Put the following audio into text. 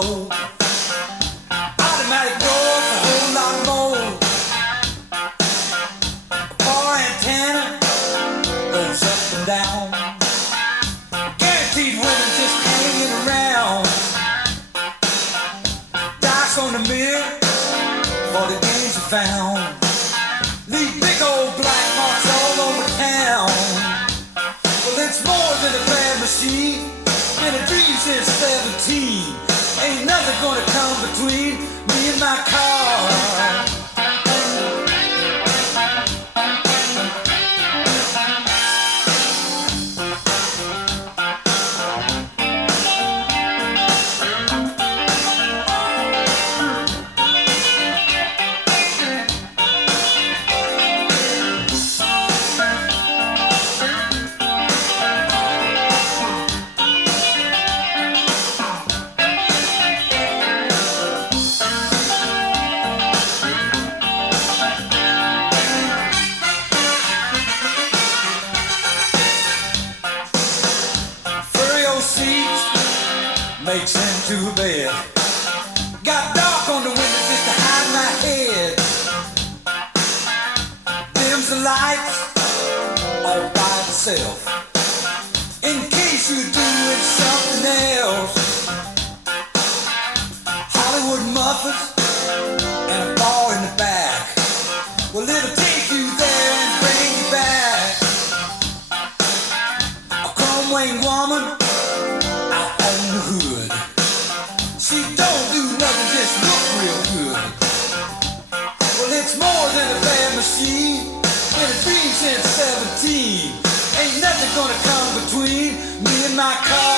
low. Automatic doors, a whole lot more. Bar antenna goes up and down. Guaranteed women just hanging around. Dice on the mirror for the games you found. Leave big old black marks all over town. Well, it's more than a bad machine. Been a dream since 17. Ain't nothing gonna come between me and my car. Seats makes into a bed. Got dark on the window just to hide my head. Dims the lights all by itself in case you're doing something else. Hollywood muffins and a bar in the back. Well, it'll take you there and bring you back. A chrome wing woman hood. She don't do nothing, just look real good. Well, it's more than a bad machine. Been a dream since 17. Ain't nothing gonna come between me and my car.